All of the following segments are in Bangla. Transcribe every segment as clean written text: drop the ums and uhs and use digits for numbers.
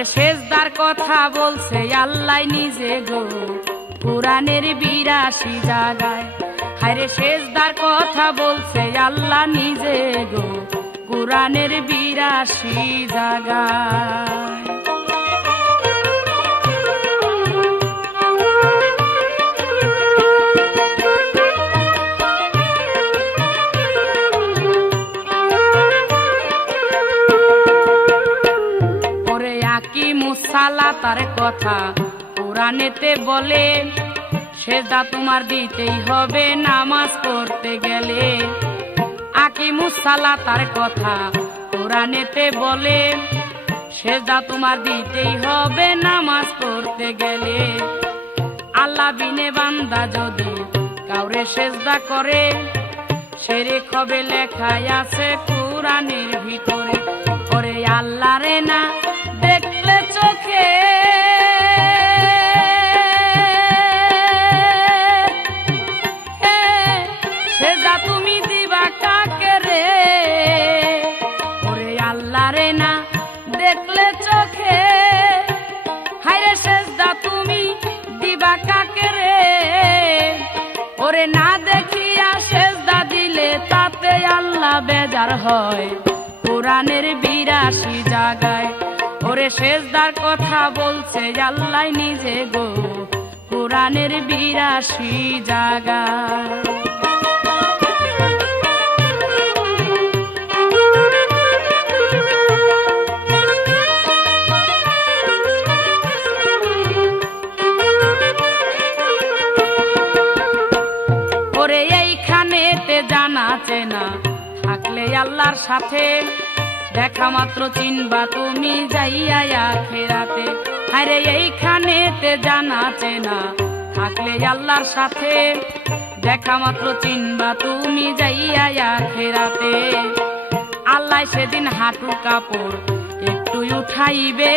ওরে সেজদার কথা বলছে আল্লাহ নিজে গো কুরআনের ৮২ জায়গায়। হায়রে সেজদার কথা বলছে আল্লাহ নিজে গো কুরআনের ৮২ জায়গায়। সালাতার কথা কুরআনেতে বলে সেজদা তোমার দিতেই হবে নামাজ পড়তে গেলে। আকিমুস সালাতার কথা কুরআনেতে বলে সেজদা তোমার দিতেই হবে নামাজ পড়তে গেলে। আল্লাহ বিনে বান্দা যদি কাউরে সেজদা করে শিরক হবে লেখাই আছে কুরআনের ভিতরে। ওরে আল্লাহ রে না দেখলে চোখে সেজদা তুমি দিবা কাকে রে। ওরে আল্লাহ রে না দেখলে চোখে হায়রে সেজদা তুমি দিবা কাকে রে। ওরে না দেখিয়া সেজদা দিলে তাতে আল্লাহ বেজার হয় কুরআনের ৮২ জায়গায়। ওরে সেজদার কথা বলছে আল্লাহ নিজে গো কুরআনের ৮২ জায়গায়। ওরে এইখানেতে জানা চেনা থাকলে আল্লাহর সাথে দেখা মাত্র চিনবা তুমি যাইয়া আখিরাতে। আরে এইখানেতে জানা চেনা থাকলে আল্লাহর সাথে দেখা মাত্র চিনবা তুমি যাইয়া আখিরাতে। আল্লাহ সেদিন হাঁটুর কাপড় একটু উঠাইবে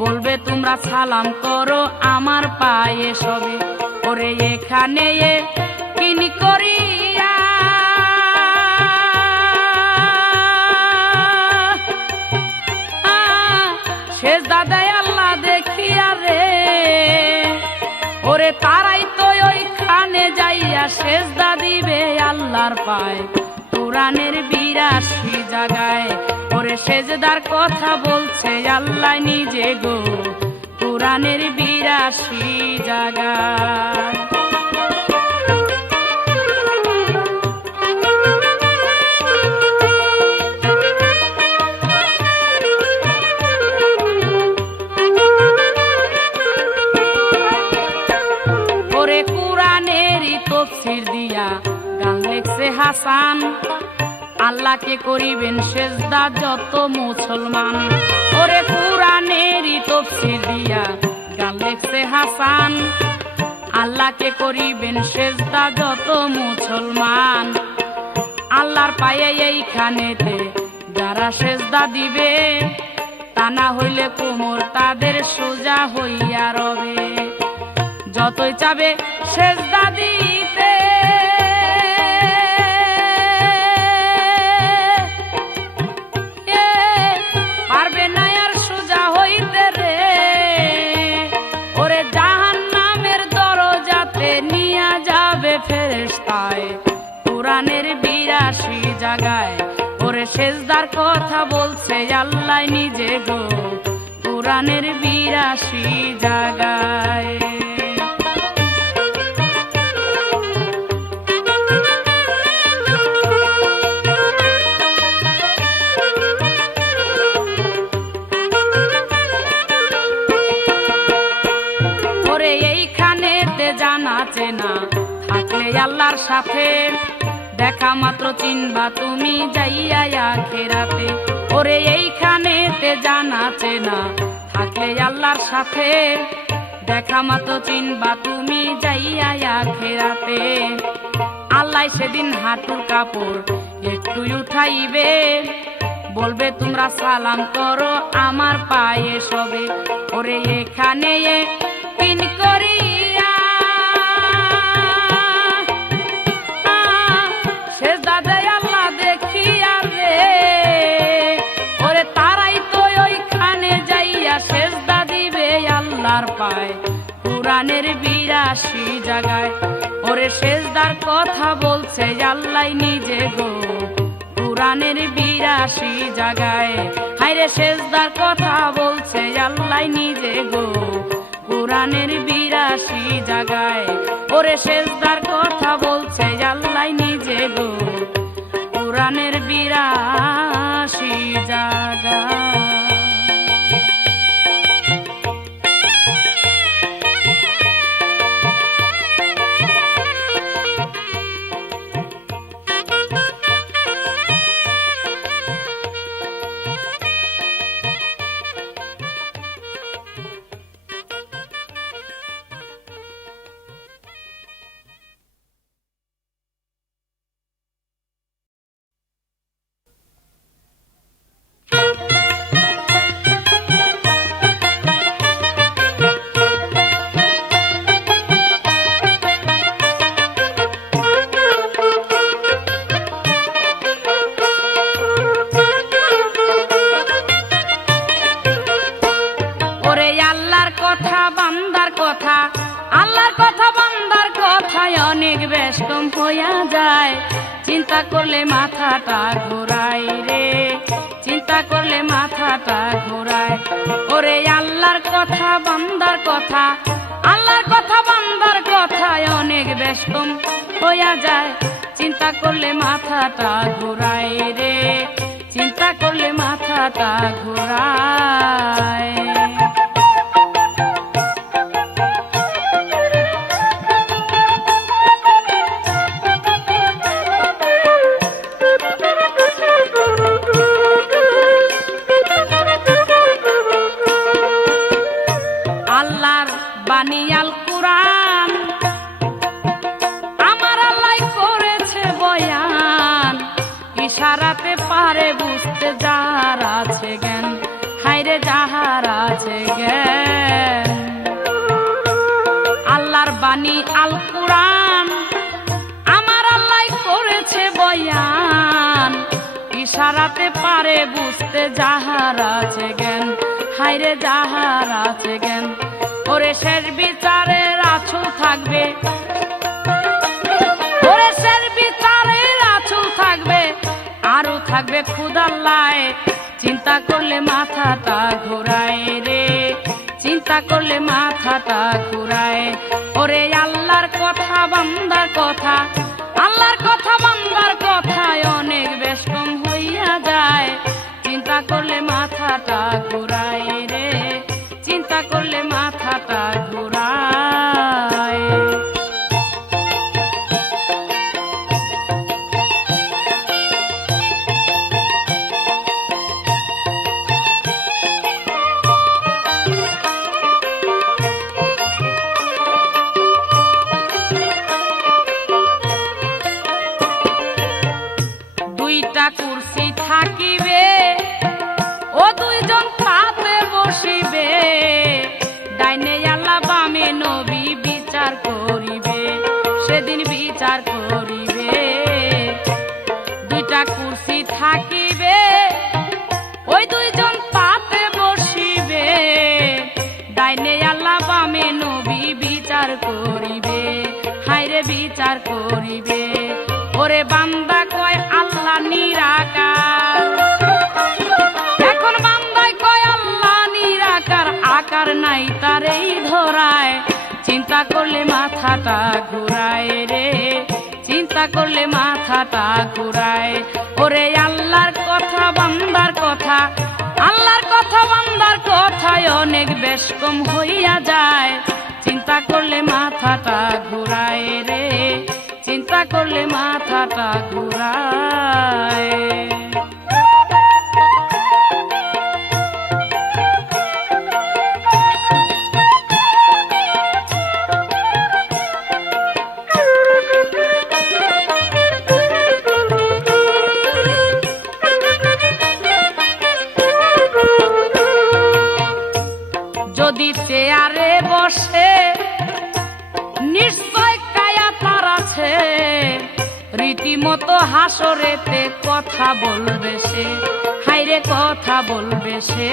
বলবে তোমরা সালাম করো আমার পায়ে সবে। ওরে এখানে কিনি করিয়া সেজদা দেয় আল্লাহ দেখিয়া রে। ওরে তারাই তো ওইখানে যাইয়া সেজদা দিবে আল্লাহর পায় কুরআনের ৮২ জায়গায়। ওরে সেজদার কথা বলছে আল্লাহ নিজে গো কুরআনের ৮২ জায়গায়। তফসির দিয়া গান লেখছে হাসান আল্লাহকে করিবেন সেজদা যত মুসলমান। ওরে কুরআনেরই তফসির দিয়া গান লেখছে হাসান আল্লাহকে করিবেন সেজদা যত মুসলমান। আল্লাহর পায়ে এইখানেতে যারা সেজদা দিবে তা না হইলে কোমর তাদের সোজা হইয়া রবে। যতই চাবে সেজদা দিতে পারবে না আর সোজা হইতে রে। ওরে জাহান্নামের দরজাতে নিয়া যাবে ফেরেশতায় কুরআনের ৮২ জায়গায়। ওরে সেজদার কথা বলছে আল্লাহ নিজে গো কুরআনের ৮২ জায়গায়। জানা চেনা থাকলে আল্লাহর সাথে দেখা মাত্র চিনবা তুমি যাইয়া আখিরাতে। ওরে এইখানেতে জানা চেনা থাকলে আল্লাহর সাথে দেখা মাত্র চিনবা তুমি যাইয়া আখিরাতে। আল্লাহ সেদিন হাঁটুর কাপড় একটু উঠাইবে বলবে তোমরা সালাম করো আমার পায়ে সবে। ওরে এখানে পিন করিয়া সেজদা দেয় আল্লাহ দেখিয়া রে। ওরে তারাই তো ওইখানে যাইয়া কোরআনের 82 জায়গায়। ওরে সেজদার কথা বলছে আল্লাহ নিজে গো কোরআনের 82 জায়গায়। হায়রে সেজদার কথা বলছে আল্লাহ নিজে গো কোরআনের 82 জায়গায়। ওরে সেজদার কথা বলছে আল্লাহ নিজে গো কোরআনের 82 জায়গায়। আল্লাহর কথা বান্দার কথায় অনেক বেশ কম হইয়া যায়। চিন্তা করলে মাথাটা ঘোরায় রে, চিন্তা করলে মাথাটা ঘোরায়। ওরে আল্লাহর কথা বান্দার কথা, আল্লাহর কথা বান্দার কথায় অনেক বেশ কম হইয়া যায়। চিন্তা করলে মাথাটা ঘোরায় রে, চিন্তা করলে মাথাটা ঘোরায়। বানিয়াল কুরআন আমার আল্লাহ করেছে বয়ান, ইশারাতে পারে বুঝতে যার আছে জ্ঞান। হায়রে যাহার আছে জ্ঞান। আল্লাহর বাণী আল কুরআন আমার আল্লাহ করেছে বয়ান, ইশারাতে পারে বুঝতে যাহার আছে জ্ঞান। হায়রে যাহার আছে জ্ঞান। ওরে শেষ বিচারের আছুল থাকবে, ওরে শেষ বিচারের আছুল থাকবে, আরো থাকবে খুদাল্লায়। চিন্তা করলে মাথাটা ঘোরায় রে, চিন্তা করলে মাথাটা ঘোরায়। ওরে আল্লাহর কথা বান্দার কথা, আল্লাহর কথা বান্দার কথায় অনেক বেশ কম হইয়া যায়। চিন্তা করলে মাথাটা ঘোরায় রে, চিন্তা করলে মাথাটা ঘোরায়। দুইটা কুরসি থাকিবে, ও দুইজন তাতে বসিবে। ডাইনে আল্লাহ বামে নবী বিচার করিবে, সেদিন বিচার করিবে। দুইটা কুরসি থাকিবে, ওই দুইজন তাতে বসিবে। ডাইনে আল্লাহ বামে নবী বিচার করিবে, হায়রে বিচার করিবে। ওরে বান্দা কয় আল্লাহ নিরাকার, এখন বান্দায় কয় আল্লাহ নিরাকার, আকার নাই তার এই ধরায়। চিন্তা করলে মাথাটা ঘুরায় রে, চিন্তা করলে মাথাটা ঘুরায়। ওরে আল্লাহর কথা বান্দার কথা, আল্লাহর কথা বান্দার কথায় অনেক বেশ কম হইয়া যায়। চিন্তা করলে মাথাটা ঘুরায় রে, চিন্তা করলে মাথাটা ঘুরায়। যদি চেয়ারে বসে নিশ্চয় কায়া তার আছে, রীতিমতো হাসরেতে কথা বলবে সে, হায়রে কথা বলবে সে।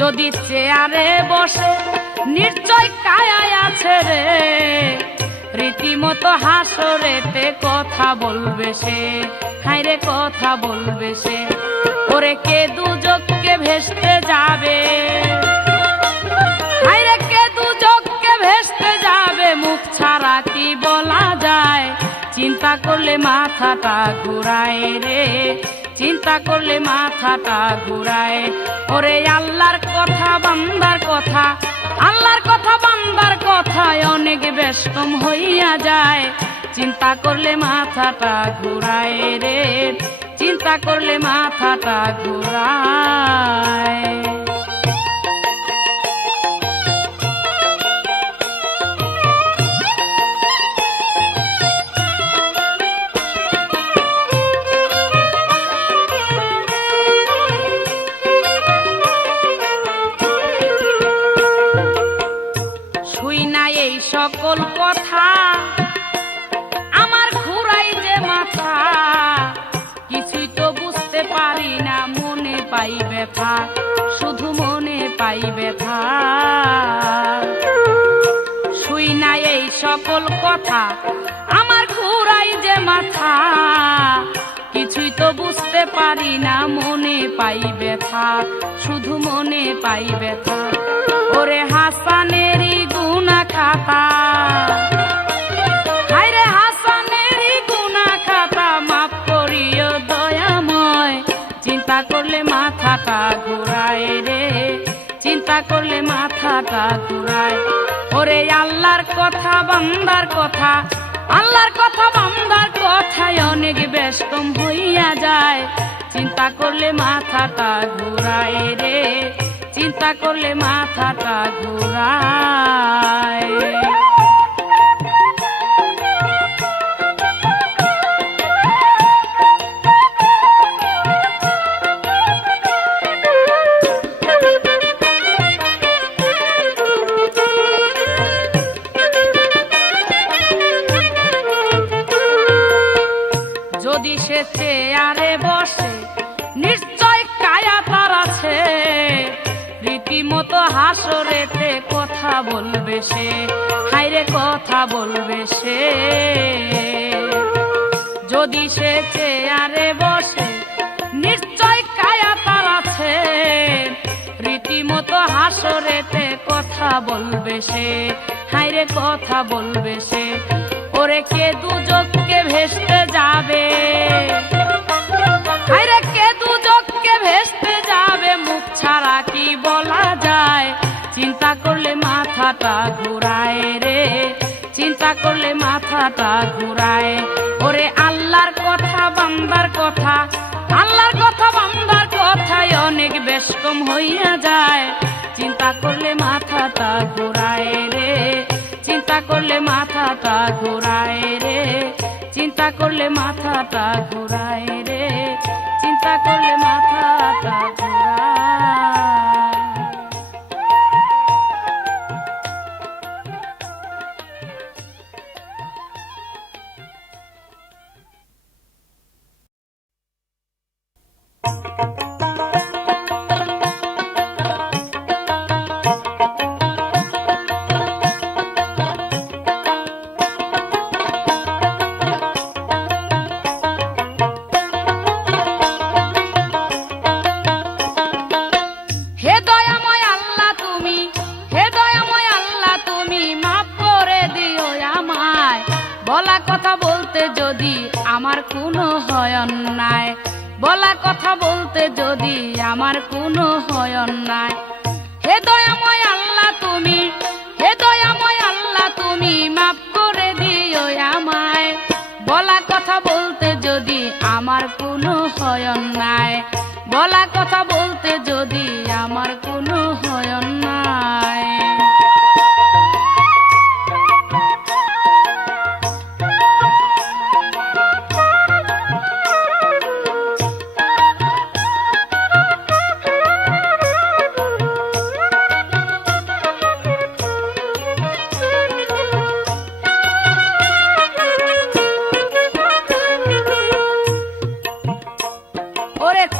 যদি চেয়ারে বসে নিশ্চয় কায়ায় আছে রে, রীতিমতো হাসরেতে কথা বলবে সে, হায়রে কথা বলবে সে। ওরে কে দুজককে ভেস্তে যাবে, হায়রে কে দুজককে ভেস্তে যাবে, মুখ ছাড়া কি বলা যায়। চিন্তা করলে মাথাটা ঘুরায় রে, চিন্তা করলে মাথাটা ঘুরায়। ওরে আল্লাহর কথা বান্দার কথা, আল্লাহর কথা বান্দার কথায় অনেক বেশ কম হইয়া যায়। চিন্তা করলে মাথাটা ঘুরায় রে, চিন্তা করলে মাথাটা ঘুরায়। সকল কথা আমার ঘুরাই যে মাথা, কিছুই তো বুঝতে পারি না, মনে পাই ব্যথা, শুধু মনে পাই ব্যথা। শুই না এই সকল কথা আমার ঘুরাই যে মাথা, কিছুই তো বুঝতে পারি না, মনে পাই ব্যথা, শুধু মনে পাই ব্যথা। ওরে হাসানেরই গুনা খাতা, হায়রে হাসানেরই গুনা খাতা, মাফ করিও দয়াময়। চিন্তা করলে মাথাটা ঘুরায় রে, চিন্তা করলে মাথাটা ঘুরায়। ওরে আল্লাহর কথা বান্দার কথা, আল্লাহর কথা বান্দার কথায় অনেক বেশ কম হইয়া যায়। চিন্তা করলে মাথাটা ঘুরায় রে, চিন্তা করলে মাথাটা ঘুরায়। যদি সে চেয়ারে বসে নিশ্চয় কায়া তার আছে, রীতিমতো হাসরেতে কথা বলবে সে, হায়রে কথা বলবে সে। যদি সে চেয়ারে বসে নিশ্চয় কায়া তার আছে, রীতিমতো হাসরেতে কথা বলবে সে, হায়রে কথা বলবে সে। ওরে কে দুজককে ভেস্তে যাবে, হায়রে কে দুজককে ভেস্তে যাবে, মুখ ছাড়া কি বলা যায়। চিন্তা করলে মাথাটা ঘুরায় রে, চিন্তা করলে মাথাটা ঘুরায়। ওরে আল্লাহর কথা বান্দার কথা, আল্লাহর কথা বান্দার কথায় অনেক বেশ কম হইয়া যায়। চিন্তা করলে মাথাটা ঘুরায় রে, চিন্তা করলে মাথাটা ঘুরায় রে, চিন্তা করলে মাথাটা ঘুরায় রে, চিন্তা করলে মাথাটা ঘুরায়। বলা কথা বলতে যদি আমার কোনো হয় অন্যায়, বলা কথা বলতে যদি আমার কোনো হয় অন্যায়, হে দয়াময় আল্লাহ তুমি, হে দয়াময় আল্লাহ তুমি মাফ করে দিও আমায়। বলা কথা বলতে যদি আমার কোনো হয় অন্যায়, বলা কথা বলতে যদি আমার কোনো হয় অন্যায়।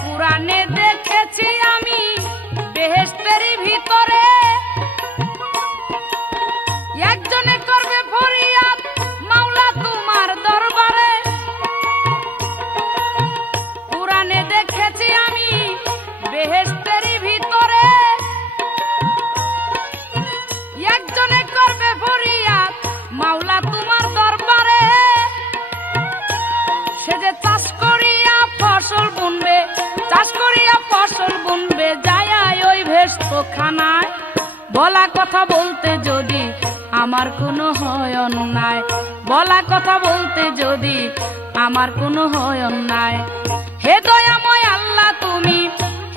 কোরআনে দেখেছি আমি বেহেশতের ভিতরে, খানায়। বলা কথা বলতে যদি আমার কোনো হয় অন্যায়, বলা কথা বলতে যদি আমার কোনো হয় অন্যায়। হে দয়াময় আল্লাহ তুমি,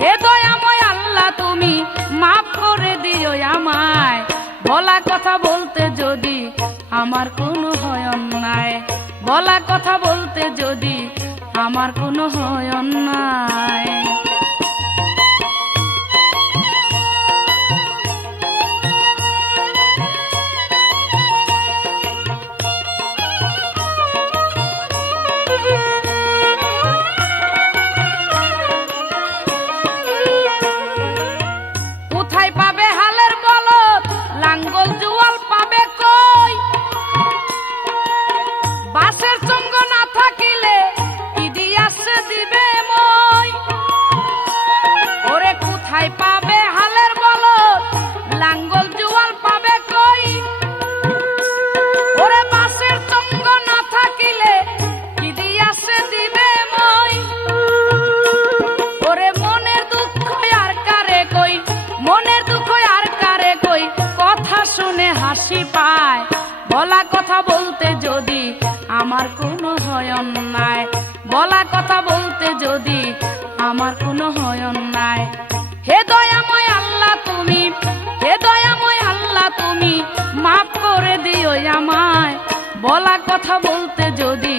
হে দয়াময় আল্লাহ তুমি মাফ করে দিও আমায়। বলা কথা বলতে যদি আমার কোনো হয় অন্যায়, বলা কথা বলতে যদি আমার কোনো হয় অন্যায়। কোথায় পাবে হালের বলদ, লাঙ্গল জুয়াল পাবে কই? বাসের সঙ্গ না থাকিলে কি দিয়াছে দিবে মই। ওরে কোথায় পাবে হালের বলদ, লাঙ্গল জুয়াল পাবে কই? ওরে বাসের সঙ্গ না থাকিলে কি দিয়াছে দিবে মই। ওরে মনের দুঃখ আর কারে কই, মনের দুঃখ আর কারে কই, কথা শুনে হাসি পায়। বলা কথা বলতে যদি আমার কোনো হয় অন্যায়, বলা কথা বলতে যদি আমার কোনো হয় অন্যায়। হে দয়াময় আল্লাহ তুমি, হে দয়াময় আল্লাহ তুমি মাফ করে দিও আমায়। বলা কথা বলতে যদি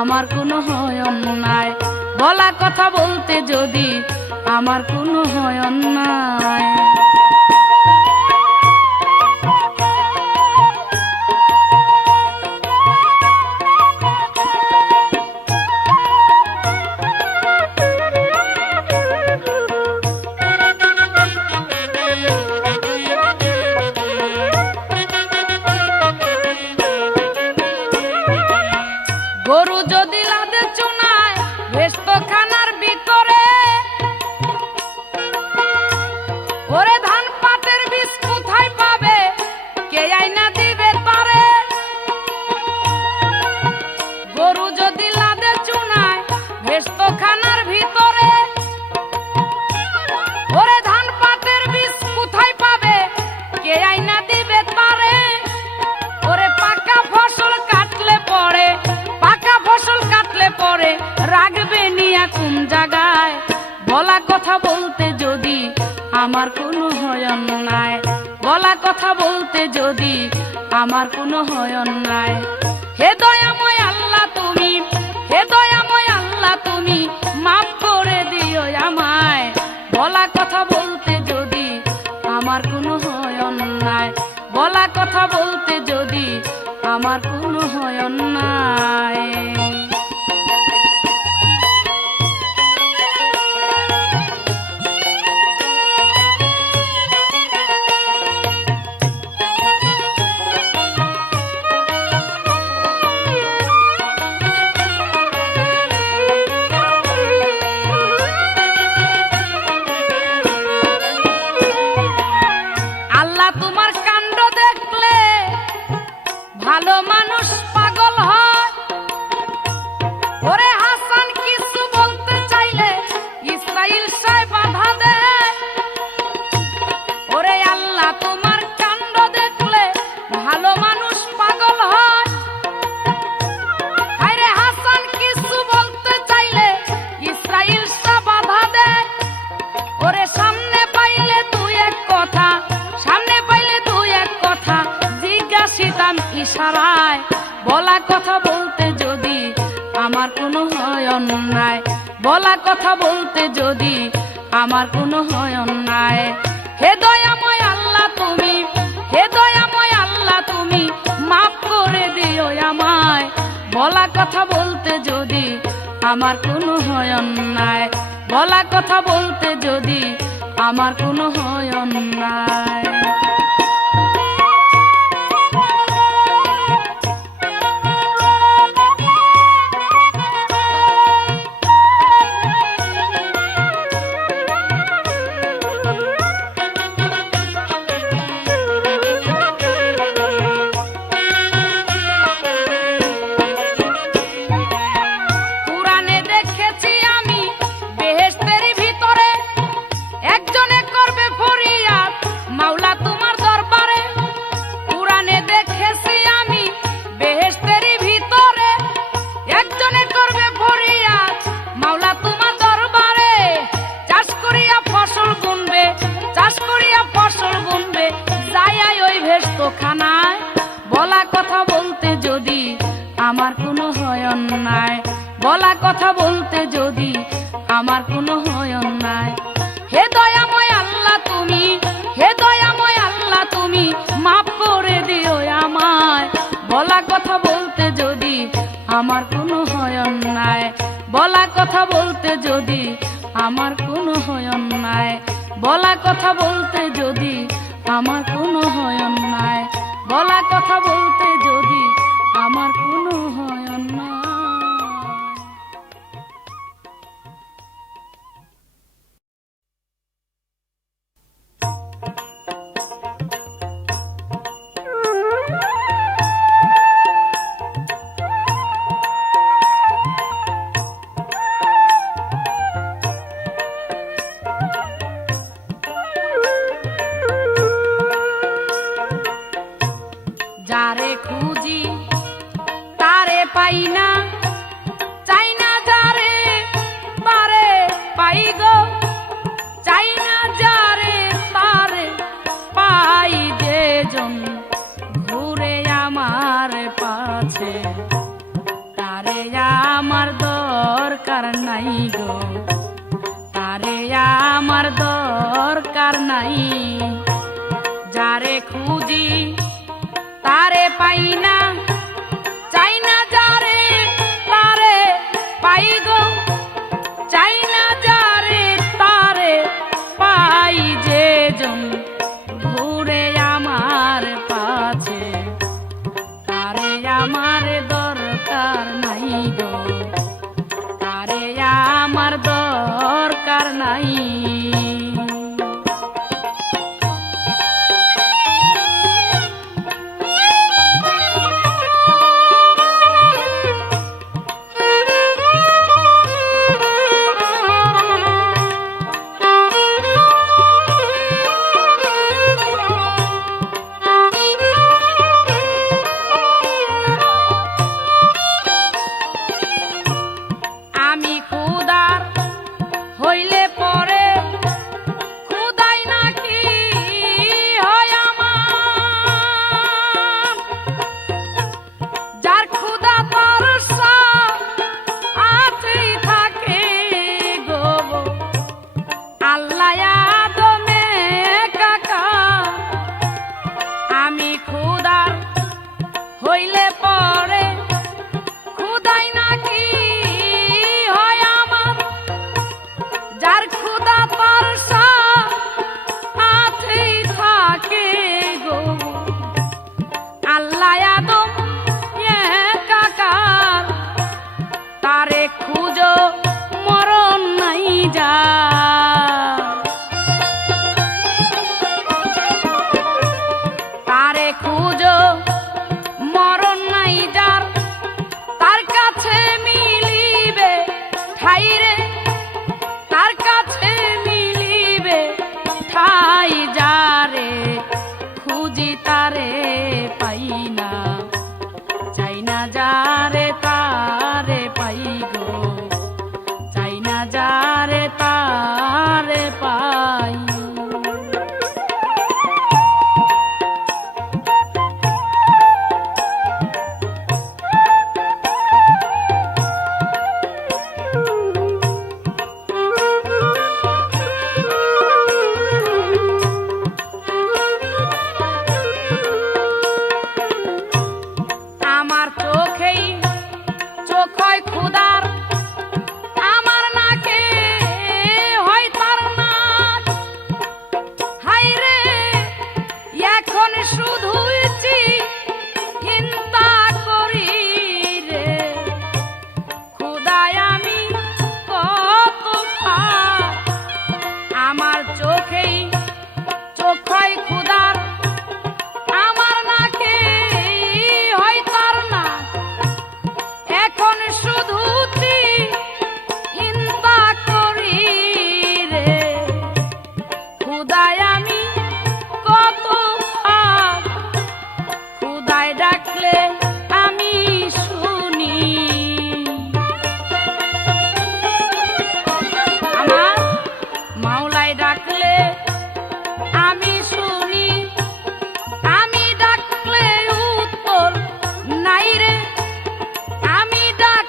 আমার কোনো হয় অন্যায়, বলা কথা বলতে যদি আমার কোনো হয় অন্যায়। গরু যদি লাদে চুনায় ভেস্ত খানার ভিতরে, ওরে ধান পাটের বীজ কোথায় পাবে কে আইনা দিবে তারে। গরু যদি লাদে চুনায় ভেস্ত খানার ভিতরে, ওরে ধান পাটের বীজ কোথায় পাবে কে আইনা দিবে তারে। ওরে পাকা ফসল কাটলে পরে, পাকা ফসল কাটলে পরে রাখবে নিয়া কোন জায়গায়। বলা কথা বলতে যদি আমার কোনো হয় অন্যায়, বলা কথা বলতে যদি আমার কোনো হয় অন্যায়। হে দয়াময় আল্লাহ তুমি, হে দয়াময় আল্লাহ তুমি মাফ করে দিও আমায়। বলা কথা বলতে যদি আমার কোনো হয় অন্যায়, বলা কথা বলতে যদি আমার কোনো হয় অন্যায়। আল্লাহ তোমার কাণ্ড দেখলে ভালো মানুষ পাগল হয়। ওরে হাসান কিছু বলতে চাইলে ইসরাইল সাহেব বাধা দেয়। ওরে আল্লাহ তোমার কাণ্ড দেখলে ভালো মানুষ পাগল হয়। আরে হাসান কিছু বলতে চাইলে ইসরাইল সাহেব বাধা দেয়। ওরে সামনে পাইলে তুই এক কথা, সামনে পাইলে তুই এক কথা জিজ্ঞাসিতাম ইশারায়। বলা কথা বলতে যদি আমার কোনো হয় অন্যায়, বলা কথা বলতে যদি আমার কোনো হয় অন্যায়। হে দয়াময় আল্লাহ তুমি, হে দয়াময় আল্লাহ তুমি মাফ করে দিও আমায়। বলা কথা বলতে যদি আমার কোনো হয় অন্যায়, বলা কথা বলতে যদি আমার কোনো হয় অন্যায়। একজনে করবে ফরিয়াদ হয়ন নাই, বলা কথা বলতে যদি আমার কোনো হয়ন নাই। হে দয়াময় আল্লাহ তুমি, হে দয়াময় আল্লাহ তুমি মাফ করে দিও আমায়, বলা কথা বলতে যদি আমার কোনো হয়ন নাই, বলা কথা বলতে যদি আমার কোনো হয়ন নাই, বলা কথা বলতে যদি আমার কোনো হয়ন নাই, বলা কথা বলতে যদি আমার কোনো হয়ন নাই। যারে খুঁজি তারে পাই না, চাই না যারে পারে পাই গো, চাই না যারে পারে পাই, যে জন ঘুরে আমার পাছে তারে আমার দরকার নাই গো, তারে আমার দরকার নাই। যারে খুঁজি তারে পাই না, চাই না যারে পারে পাই গো, চাই না যারে তারে পাই, যে জন ঘুরে আমার পাছে তারে আমার দরকার নাই গো, তারে আমার দরকার নাই। আমি খুদার হইলে পরে খুদাই নাকি হয় আমার, যার খুদা তার সাথেই থাকে গো, আল্লাহ আদমে কাকা। আমি খুদার হইলে পরে খুদাই নাকি হয় আমার, যার খুদা তার সাথেই থাকে গো, আল্লাহ আদম একাকার, তারে খুঁজো মরণ নাই যা, তারে খুঁজো মরণ নাই যার, তার কাছে মিলিবে ঠাই রে, তার কাছে মিলিবে ঠাই, যারে খুঁজি তারে পাই না, চাই না যারে তারে পাই গো, চাই না যারে তারে পাই। আমার চোখেই চোখ হয় খুদার, আমার নাকে হয় তার নাক, হাই রে এখন শুধুই চিন্তা করি রে, খুদায় আমি কত পাপ, আমার চোখেই চোখ হয় খুদার, আমার নাকে হয় তার নাক, এখন শুধু চিন্তা করি রে, খুদায় আমি কত পাপ, খুদায় ডাকলে আমি শুনি, আমার মাওলায় ডাকলে আমি শুনি, আমি ডাকলে উত্তর নাই রে, আমি ডাক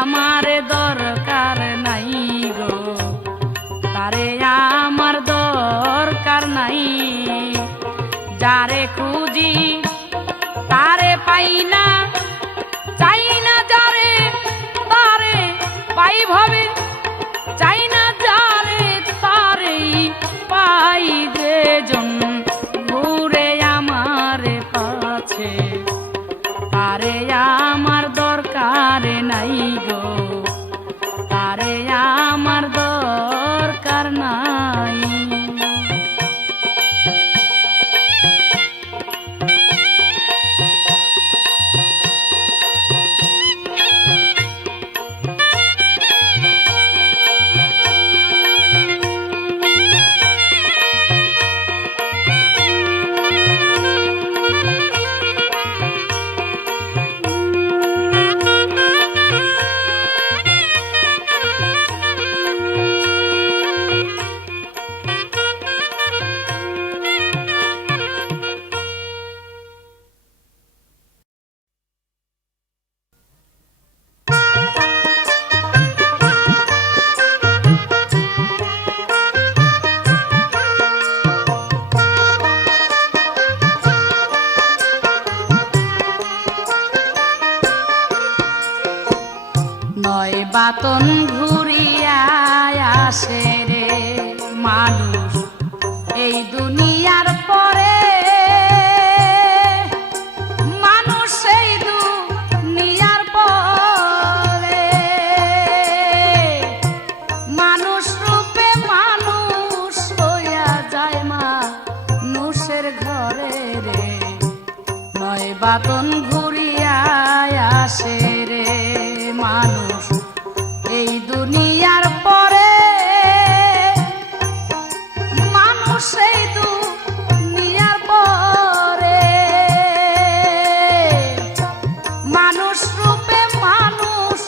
আমার দরকার নাই গো, তারে আমার দরকার নাই। যারে খুঁজি তারে পাই না, চাই না যারে তারে পাই ভাবে, চাই না যারে তারেই পাই। যে জন ঘুরে আমার পাছে তারে আমার দরকার নাই গো, তারে আমার দরকার নাই। নয় বাতন ঘুরিয়া আসে রে মানুষ এই দুনিয়ার পরে, মানুষ এই দুনিয়ার পরে, মানুষ রূপে মানুষ হইয়া যায় মানুষের ঘরে রে। নয় বাতন ঘুরিয়া আসে রে মানুষ এই দুনিয়ার পরে, মানুষ এই দুনিয়ার পরে, মানুষ রূপে মানুষ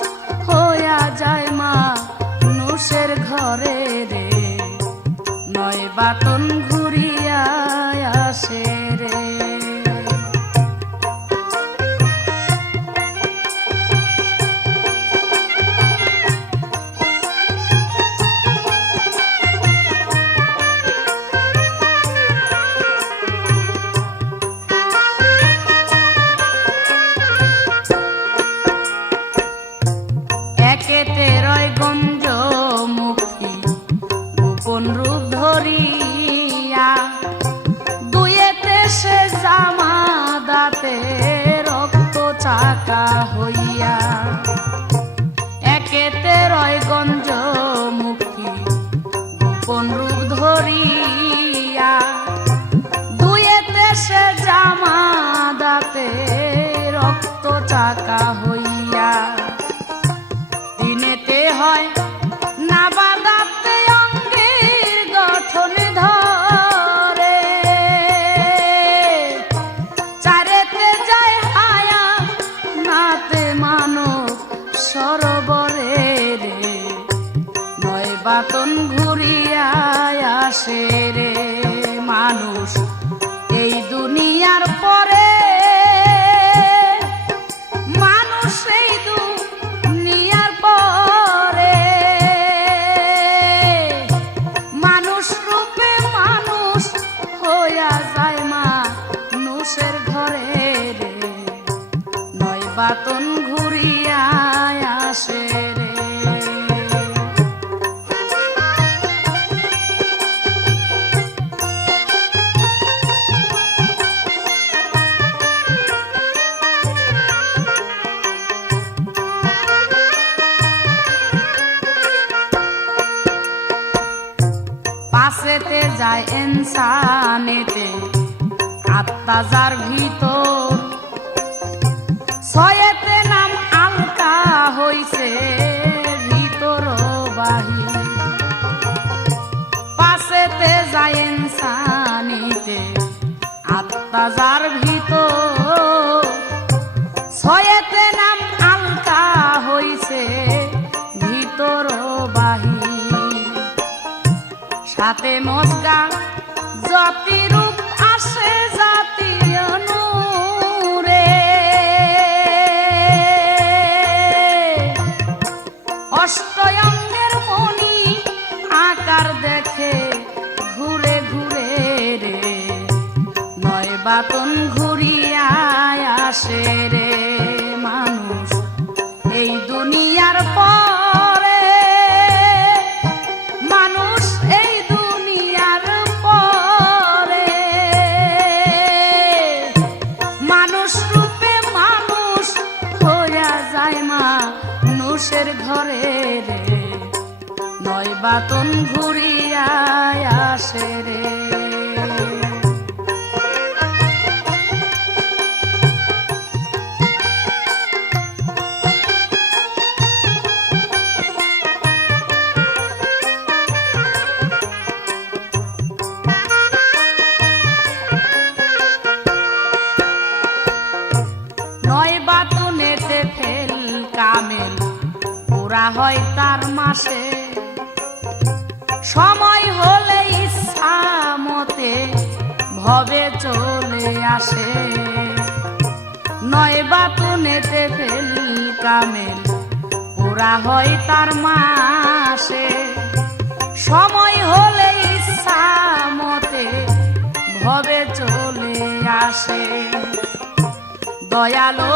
হইয়া যায় মানুষের ঘরে রে। নয় বাতন ঘুরিয়া আসে রে। একেতে রয় গঞ্জ মুখী গোপন রূপ ধরিয়া, দুয়েতে সে জামা দাঁতে রক্ত চাকা হইয়া। একেতে রয় গঞ্জ মুখী গোপন রূপ ধরিয়া, দুয়েতে সে জামা দাঁতে রক্ত চাকা হইয়া। দিনেতে হয় না বাদাতে অঙ্গের গঠন ধরে, চারেতে যায় হায়া নাতে মানব সরোবরে রে। নয় বাতন ঘুরিয়া আসে রে মানুষ এই দুনিয়ার পরে, মানুষ এই দুনিয়ার পরে, মানুষ রূপে মানুষ হইয়া যায় মানুষের ঘরে রে। নয় বাতন ঘুরিয়া আসে রে। পাশেতে যায় ইনসানেতে আত্মা যার ভিতর, ছয়েতে নাম আলকা হইছে ভিতর বাহির। পাশেতে যায় ইনসানেতে আত্মা যার ভিতর, ছয়েতে নাম আলকা হইছে ভিতর বাহির। সাথে মস্কা জাতি রূপ আসে জাতীয় নূরে, অষ্টয়ঙ্গের মণি আকার দেখে ঘুরে ঘুরে রে, নয় বাতন ঘুরিয়া আসে রে মানুষ এই দুনিয়ার পরে, মানুষ এই দুনিয়ার পরে, মানুষ রূপে মানুষ হইয়া যায় মানুষের ঘরে রে, নয় বাতন ঘুরিয়া আসে রে। নয় বাতনেতে ফেল কামেল পুরা হয় তার মাসে, সময় হলে ইচ্ছা মতে ভবে চলে আসে। নয় বাতনেতে ফেল কামেল পুরা হয় তার মাসে, সময় হলে ইচ্ছা মতে ভবে চলে আসে। দয়ালো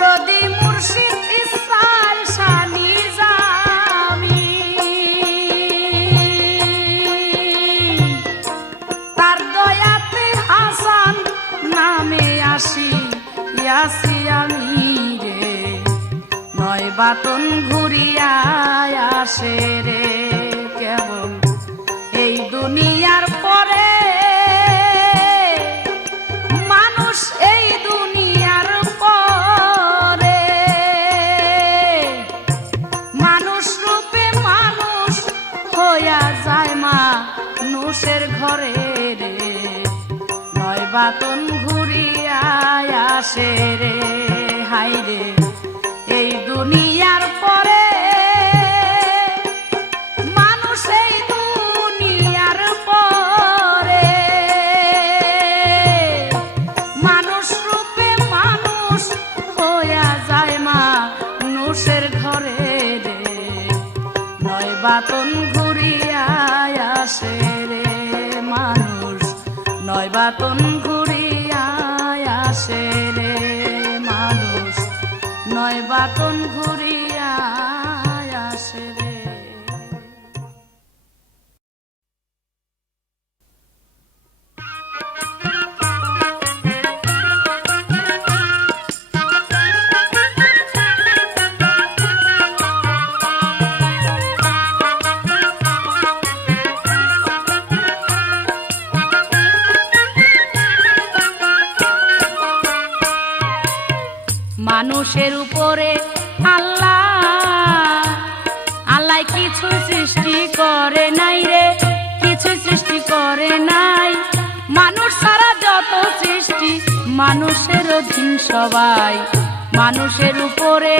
রদি মুর্শিদ ইসাল শানি জামি, তার দয়াতে হাসান নামে আসি আমি রে, নয় বাতন ঘুরিয়া আসে রে কেবল এই দুনিয়ার পরে, মানুষ এই দুনিয়ার পরে, মানুষ রূপে মানুষ হইয়া যায় মানুষের ঘরে রে, নয় বাতন ঘুরিয়া আসে রে হাই রে এই দুনিয়ার পরে, মানুষ এই দুনিয়ার পরে, মানুষ রূপে মানুষ হইয়া যায় মানুষের ঘরে রে, নয় বাতন ঘুরিয়া আসে রে মানুষ, নয় বাতন ঘুরিয়া আসে রে মানুষ, নয় বাতন ঘুরিয়া আসে রে। মানুষের উপরে আল্লাহ আল্লাহ কিছু সৃষ্টি করে নাই রে, কিছু সৃষ্টি করে নাই। মানুষ ছাড়া যত সৃষ্টি মানুষের অধীন সবাই, মানুষের উপরে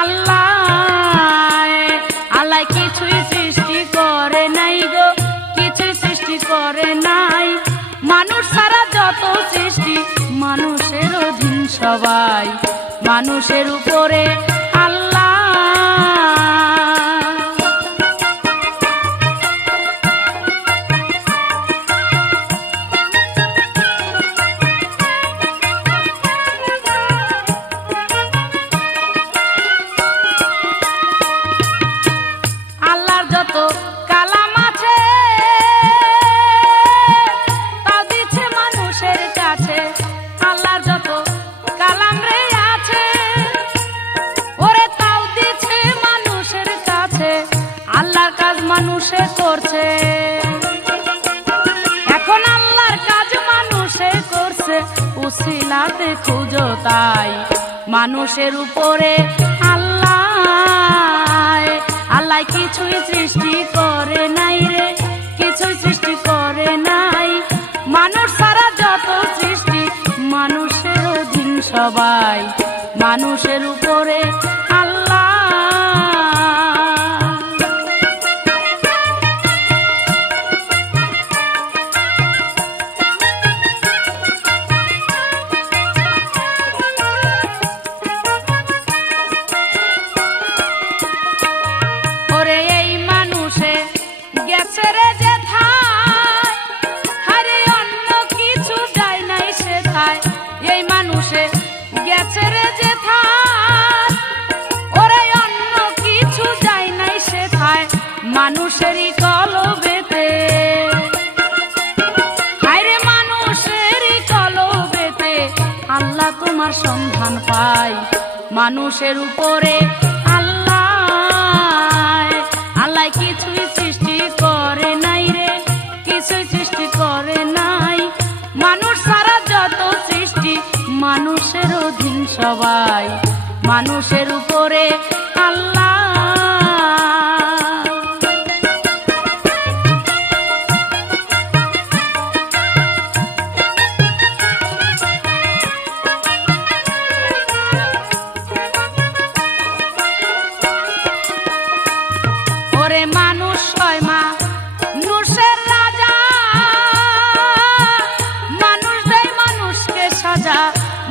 আল্লাহ আল্লাহ কিছুই সৃষ্টি করে নাই গো, কিছুই সৃষ্টি করে নাই। মানুষ ছাড়া যত সৃষ্টি মানুষের অধীন সবাই, মানুষের উপরে আল্লাহ। আল্লাহর যত কালাম আছে তা দিচ্ছে মানুষের কাছে, আল্লাহর যত কালাম রে আছে ওরে তাও দিচ্ছে মানুষের কাছে, আল্লাহর কাজ মানুষে করছে, এখন আল্লাহর কাজ মানুষে করছে, উসিলাতে খুঁজো তাই মানুষের উপরে আল্লাহ আল্লাহ কিছুই সৃষ্টি করে নাই রে, কিছুই সৃষ্টি করে নাই। মানুষ ছাড়া যত সৃষ্টি মানুষের অধীন সবাই, মানুষের উপরে আল্লাহ। সন্ধান পাই মানুষের উপরে আল্লাহ আল্লাহ কিছুই সৃষ্টি করে নাই রে, কিছুই সৃষ্টি করে নাই। মানুষ সারা যত সৃষ্টি মানুষের অধীন সবাই মানুষের উপরে আল্লাহ। ওরে মানুষ হয় মানুষের রাজা, মানুষ দেয় মানুষকে সাজা,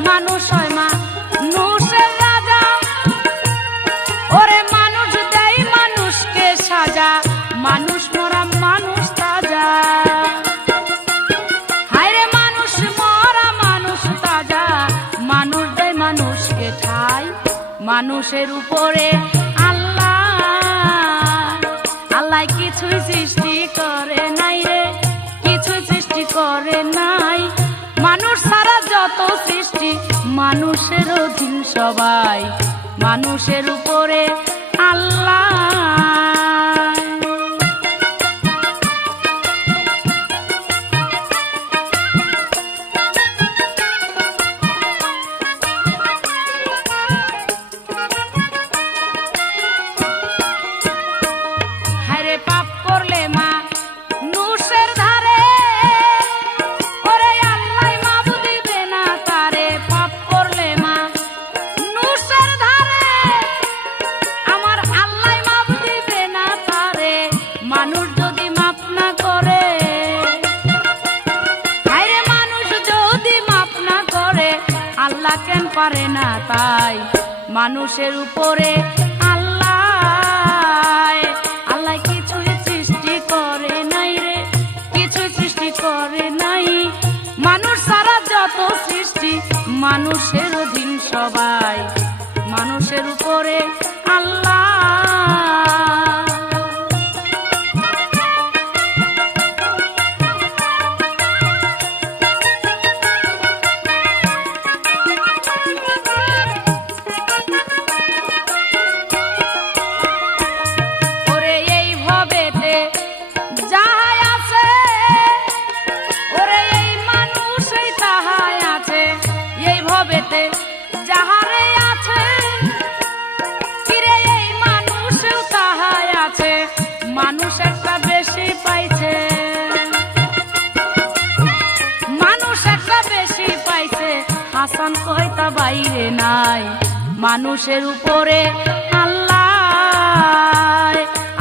মানুষ হয় মানুষের রাজা। ওরে মানুষ দেয় মানুষকে সাজা, মানুষ মরা মানুষ তাজা। হায়রে মানুষ মরা মানুষ তাজা, মানুষ দেয় মানুষকে ঠাই মানুষের উপরে আল্লাহ আল্লাহ কিছুই সৃষ্টি করে নাই রে, কিছুই সৃষ্টি করে নাই। মানুষ সারা যত সৃষ্টি মানুষের অধীন সবাই মানুষের উপরে আল্লাহ। হায়রে পাপ করলে মানুষের ধারে, ওরে আল্লাহ মাবু দিবে না তারে। পাপ করলে মানুষের ধারে, আমার আল্লাহ মাবু দিবে না তারে। মানুষ যদি মাপ না করে, হায়রে মানুষ যদি মাপ না করে, আল্লাহ কেন পারে না তাই মানুষের উপরে আল্লাহ আল্লাহ কিছুই সৃষ্টি করে নাই রে, কিছুই সৃষ্টি করে নাই। মানুষ সারা যত সৃষ্টি মানুষের অধীন সবাই মানুষের উপরে আল্লাহ। ওরে এই ভবেতে যাহাই আছে, ওরে এই মানুষই তাহাই আছে। এই ভবেতে যাহারে আছে, কিরে এই মানুষও তাহাই আছে। মানুষ একটা বেশি পাইছে, মানুষ একটা বেশি পাইছে। হাসান কইতা বাইরে নাই মানুষের উপরে আল্লাহ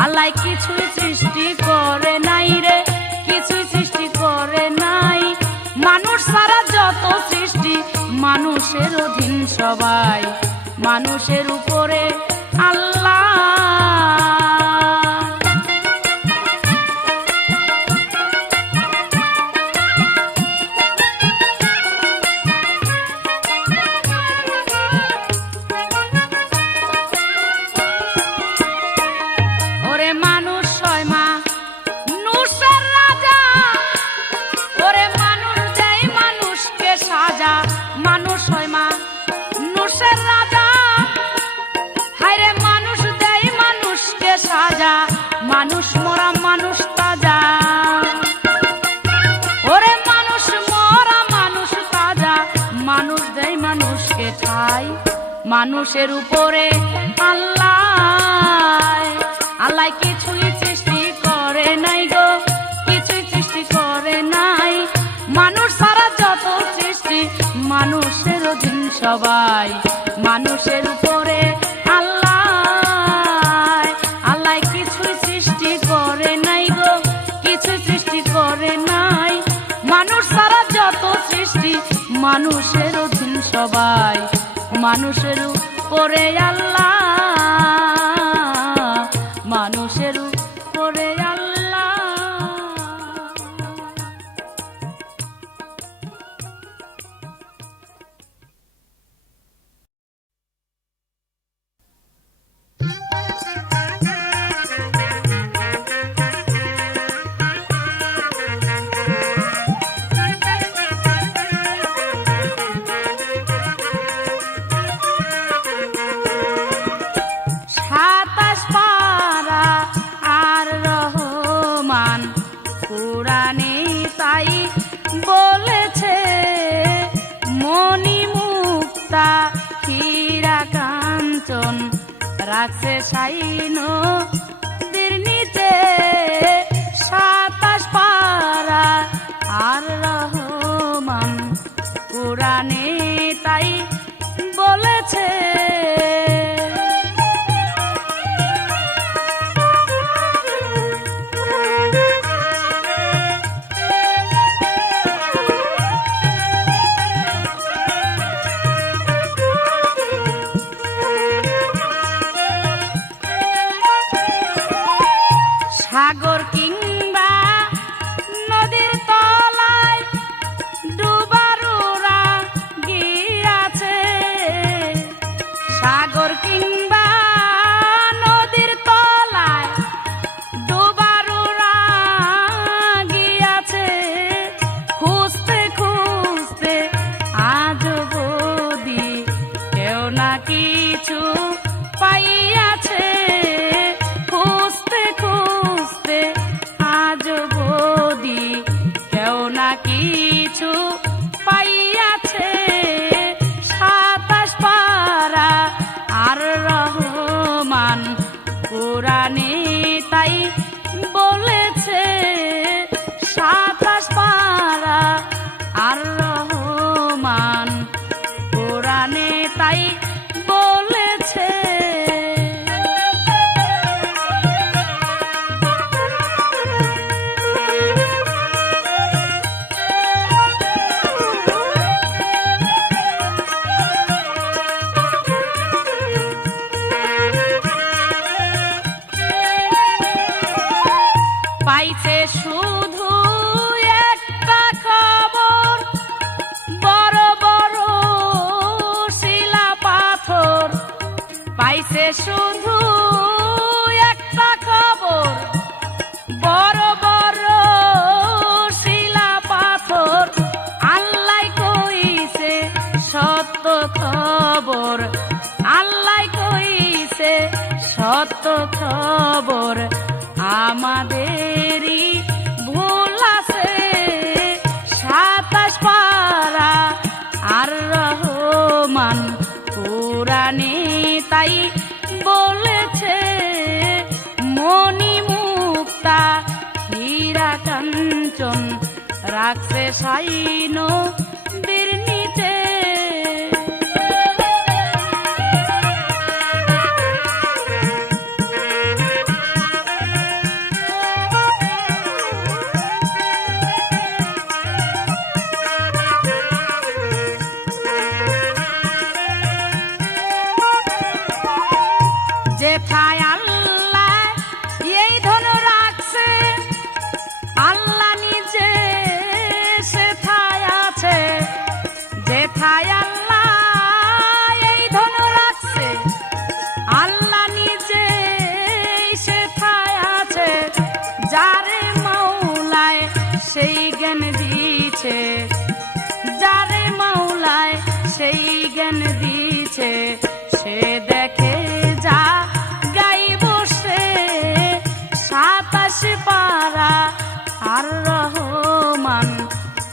আল্লাহ কিছুই সৃষ্টি করে নাই রে, কিছুই সৃষ্টি করে নাই। মানুষ সারা যত সৃষ্টি মানুষের অধীন সবাই মানুষের উপরে আল্লাহ। ওরে মানুষ হয় মানুষের রাজা, ওরে মানুষ দেয় মানুষকে সাজা, মানুষ হয় মানুষের রাজা। হায়রে মানুষ দেয় মানুষকে সাজা, মানুষ মরা মানুষ তাজা। ওরে মানুষ মরা মানুষ তাজা, মানুষ দেয় মানুষকে ঠাই মানুষের উপরে আল্লাহ আল্লাহ কিছুই সৃষ্টি করে নাই গো, কিছুই সৃষ্টি করে নাই। মানুষ সারা যত সৃষ্টি মানুষের অধীন সবাই মানুষের উপরে আল্লাহ আল্লাহ কিছুই সৃষ্টি করে নাই গো, কিছুই সৃষ্টি করে নাই। মানুষ সারা যত সৃষ্টি মানুষের অধীন সবাই মানুষের উপরে আল্লাহ মানুষের উপরে আল্লাহ। রাখছে সাইনো দির নিচে 27 পারা আর রহমান কোরআনে তাই বলেছে সাগর কিংবা নদীর তলায় ডুবারুরা গিয়াছে সাগর কিংবা নদীর তলায় ডুবারুরা গিয়াছে খুঁজতে খুঁজতে আজ বদি কেউ না কিছু পাইয়াছে খুঁজতে খুঁজতে আজ বদি কেউ না কিছু পাইয়াছে 27 পারা আর রহমান কোরআনে তাই বলেছে 27 পারা আর রহমান কোরআনে তাই বলেছে পাইছে শুধু একটা খবর বড় বড় শিলা পাথর পাইছে শুধু একটা খবর বড় বড় শিলা পাথর আল্লাহ কইছে সত্য খবর আল্লাহ কইছে সত্য খবর আমাদেরই ভুল আছে 27 পারা আর রহমান কোরআনে তাই বলেছে মণি মুক্তা হীরা কাঞ্চন রাখছে সাইনো দির নিচে যেথায় আল্লাহ এই ধন রাখছে আল্লাহ নিজে সেথায় আছে যেথায় আল্লাহ এই ধন রাখছে আল্লাহ নিজে সেথায় আছে যারে মাওলায় সেই জ্ঞান দিছে যারে মাওলায় সেই জ্ঞান দিছে সে দেখে যা গাইব সে 27 পারা আর রহমান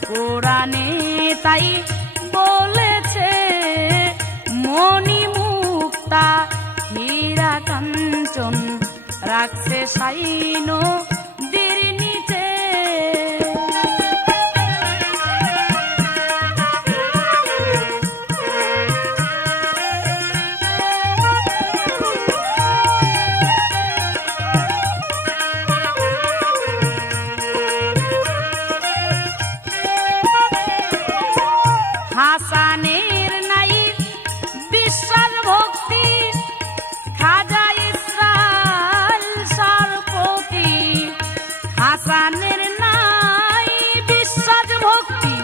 কোরআনে তাই বলেছে মণি মুক্তা হীরা কাঞ্চন রাখছে সাইনো দির নিচে হাসানের নাই বিশ্বাস ভক্তি খাজা ইসরাইল সরপতি হাসানের নাই বিশ্বাস ভক্তি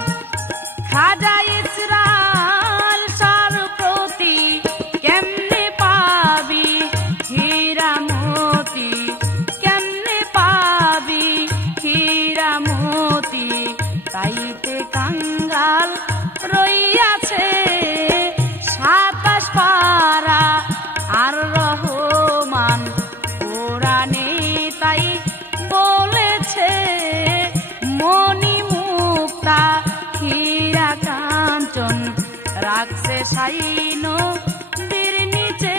খাজা ইসরাইল সরপতি কেমনে পাবি হীরামতি কেমনে পাবি হীরামতি তাইতে কাঙ্গাল রইয়াছে 27 পারা আর রহমান কোরআনে তাই বলেছে মণি মুক্তা হীরা কাঞ্চন রাখছে সাইনো দির নিচে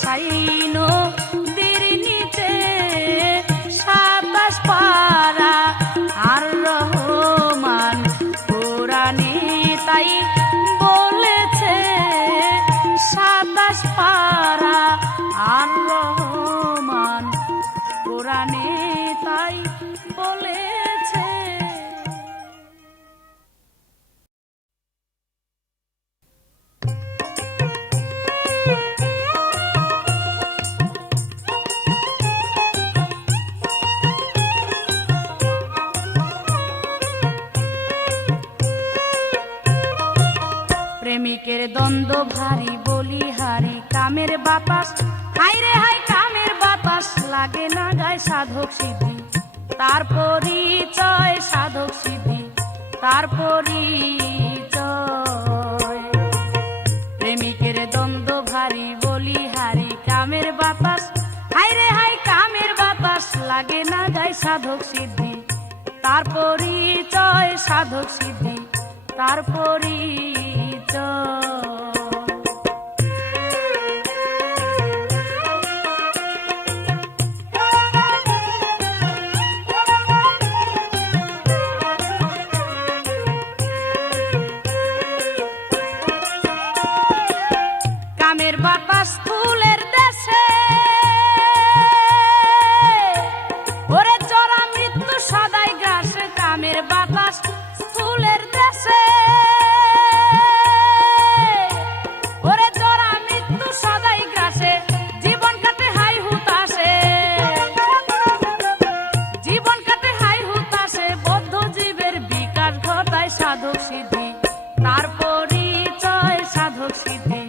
সাইনো দির নিচে 27 পারা আর রহমান কোরআনে তাই বলেছে 27 পারা আর রহমান কোরআনে তাই বলেছে। প্রেমিকের দ্বন্দ্ব ভারী বলিহারি কামের বাতাস হাই রে হাই কামের বাতাস লাগে না গায় সাধক সিদ্ধি তার পরিচয় সাধক সিদ্ধি তার পরিচয়। প্রেমিকের দ্বন্দ্ব ভারী বলিহারি কামের বাতাস হাই রে হাই কামের বাতাস লাগে না গায় সাধক সিদ্ধি তার পরিচয় সাধক সিদ্ধি তার পরিচয়। কামের বাতাস ফুলের দেশে ওরে জরা মৃত্যু সদাই গ্রাসে কামের বাতাস ফুলের দেশে ওরে জরা মৃত্যু সদাই গ্রাসে জীবন কাটে হাই হুতাশে জীবন কাটে হাই হুতাশে বদ্ধ জীবের বিকাশ ঘটায় সাধক সিদ্ধি তার পরিচয় সাধক সিদ্ধি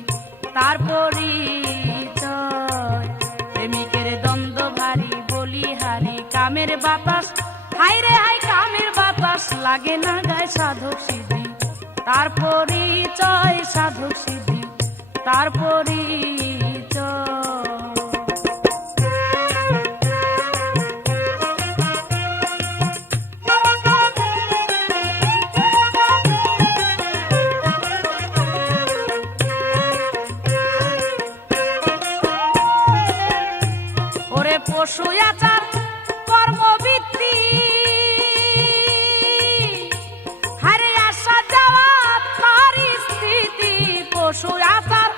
তার পরিচয়। প্রেমিকের দ্বন্দ্ব ভারী বলিহারি কামের বাতাস হাই রে হাই কামের বাতাস লাগে না গায় সাধক সিদ্ধি তার পরিচয় সাধক সিদ্ধি তার পরিচয়। পশু আচার কর্মবৃত্তি হারে আসা যাওয়া পরিস্থিতি পশু আচার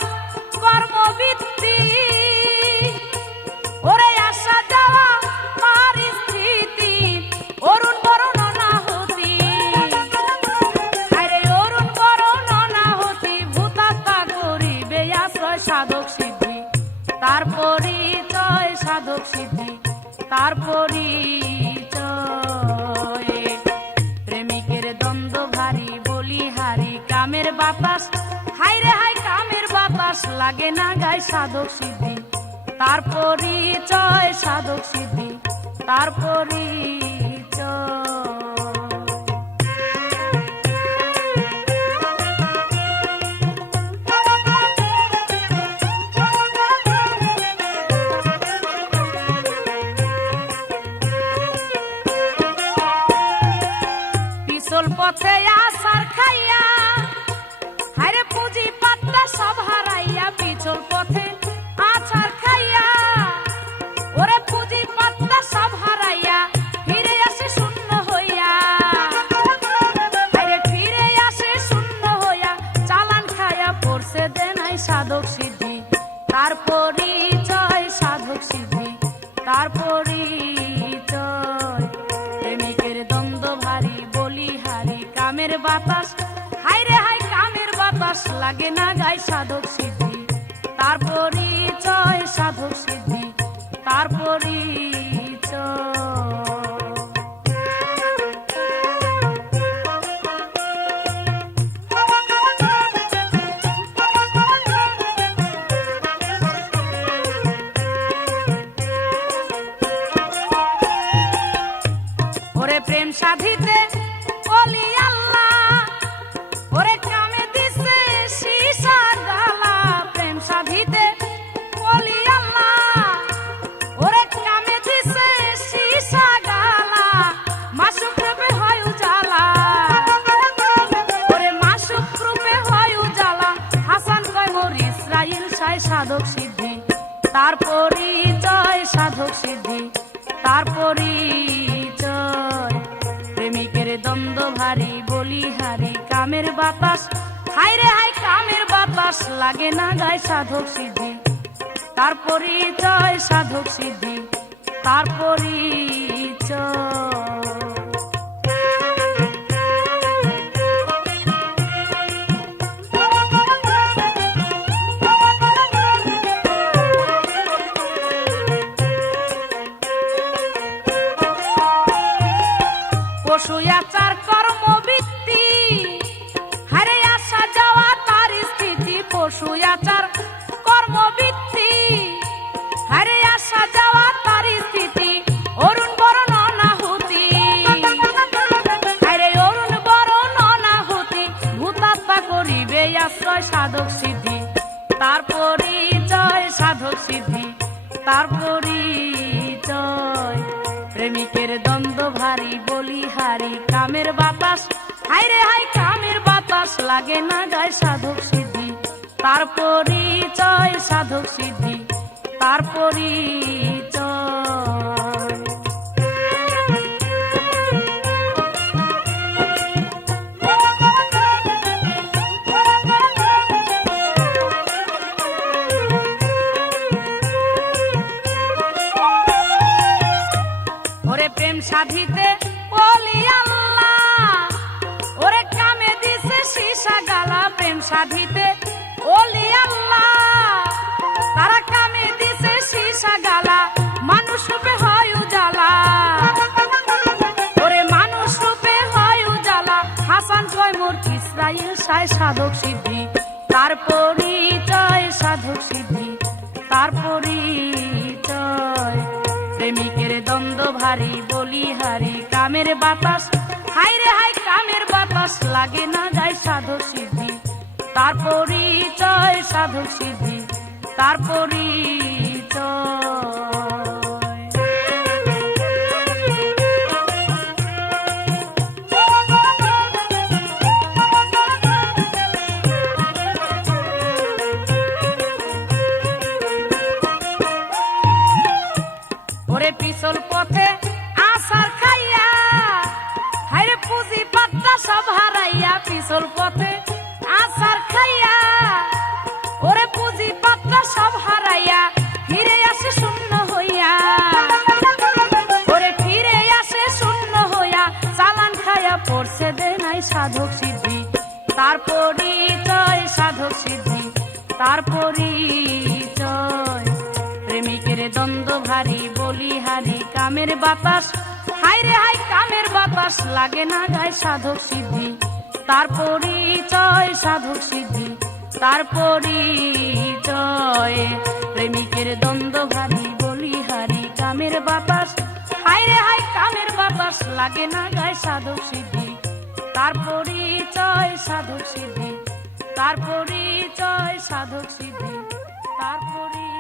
কর্মবৃত্তি ওরে আসা যাওয়া পরিস্থিতি অরুণ বরণ না হতি হারে অরুণ বরণ না হতি ভূতাত্মা করিবে আশ্রয় সাধক সিদ্ধি তার পরিচয় সাধক সিদ্ধি তার পরিচয়। প্রেমিকের দ্বন্দ্ব ভারী বলিহারি কামের বাতাস হাই রে হাই কামের বাতাস লাগে না গায় সাধক সিদ্ধি তার পরিচয় সাধক সিদ্ধি তার পরিচয়। পথে আসার খাইয়া হারে পুঁজি পাত্তা সব হারাইয়া পিছল পথে আছার খাইয়া ওরে পুঁজি পাত্তা সব হারাইয়া ফিরে আসে শূন্য হইয়া হারে ফিরে আসে শূন্য হইয়া চালান খাইয়া পড়ছে দেনাই সাধক সিদ্ধি তার পরিচয় সাধক সিদ্ধি তার পরিচয়। প্রেমিকের দ্বন্দ্ব ভারী বলিহারি কামের বাতাস হাই রে হাই কামের বাতাস লাগে না গায় সাধক সিদ্ধি তার পরিচয় সাধক সিদ্ধি তার পরিচয়। ওরে প্রেম সাধিতে ওলি আল্লাহ ওরে কামে দিছে সীসার গালা প্রেম সাধিতে ওলি আল্লাহ ওরে কামে দিছে সীসা গালা মাসুক রূপে হয় উজালা ওরে মাসুক রূপে হয় উজালা হাসান কয় মোর ইসরাইল সাই সাধক সিদ্ধি তার পরিচয় সাধক সিদ্ধি, তার পরিচয়। প্রেমিকের দ্বন্দ্ব ভারী বলিহারি কামের বাতাস, হায় রে হায় কামের বাতাস লাগে না গায় সাধক সিদ্ধি, তার পরিচয় সাধক সিদ্ধি, তার পরিচয়। পশু আচার কর্মবৃত্তি, হারে আসা যাওয়া তার স্থিতি। পশু আচার কর্মবৃত্তি, হারে আসা যাওয়া তার স্থিতি। অরুণ বরণ অনাহুতি, হারে অরুণ বরণ অনাহুতি। ভূতাত্মা করিবে আশ্রয় সাধক সিদ্ধি, তার পরিচয় সাধক সিদ্ধি, তার পরিচয়। প্রেমিকের দ্বন্দ্ব ভারী বলিহারি কামের বাতাস, হায় রে হায় কামের বাতাস লাগে না গায় সাধক সিদ্ধি, তার পরিচয় সাধক সিদ্ধি, তার পরিচয়। ওরে প্রেম সাধিতে বলি আল্লাহ, ওরে কামে দিছে সীসা গালা। প্রেম সাধিতে বলি আল্লাহ, তারা কামে দিছে সীসা গালা। মানুষ রূপে হয় উজালা, ওরে মানুষ রূপে হয় উজালা। হাসান কয় মোর ইসরাইল সায় সাধক সিদ্ধি, তার পরিচয় সাধক সিদ্ধি, তার পরিচয়। প্রেমিকের দ্বন্দ্ব ভারী বলিহারি কামের বাতাস, হায় রে হায় কামের বাতাস লাগে না যায় সাধক সিদ্ধি, তার পরিচয় সাধক সিদ্ধি, তার পরিচয়। ওরে পিছল পথে আসার খাইয়া, হায়রে পুঁজি পাত্তা সব হারাইয়া। পিছল পথে আসার খাইয়া, ওরে পুঁজি পাত্তা সব হারাইয়া। ফিরে আসে শূন্য হইয়া, ওরে ফিরে আসে শূন্য হইয়া। চালান খাইয়া পড়ছে দে নাই সাধক সিদ্ধি, তার পরিচয় সাধক সিদ্ধি, তার পরিচয়। প্রেমিকের দ্বন্দ্ব ভারী বলিহারি কামের বাতাস, হায় রে হায় কামের বাতাস লাগে না গায় সাধক সিদ্ধি, তার পরিচয় সাধক সিদ্ধি, তার পরিচয়। প্রেমিকের দ্বন্দ্ব ভারী বলিহারি কামের বাতাস, হায় রে হায় কামের বাতাস লাগে না গায় সাধক সিদ্ধি, তার পরিচয় সাধক সিদ্ধি, তার পরিচয় সাধক সিদ্ধি, তার পরিচয়।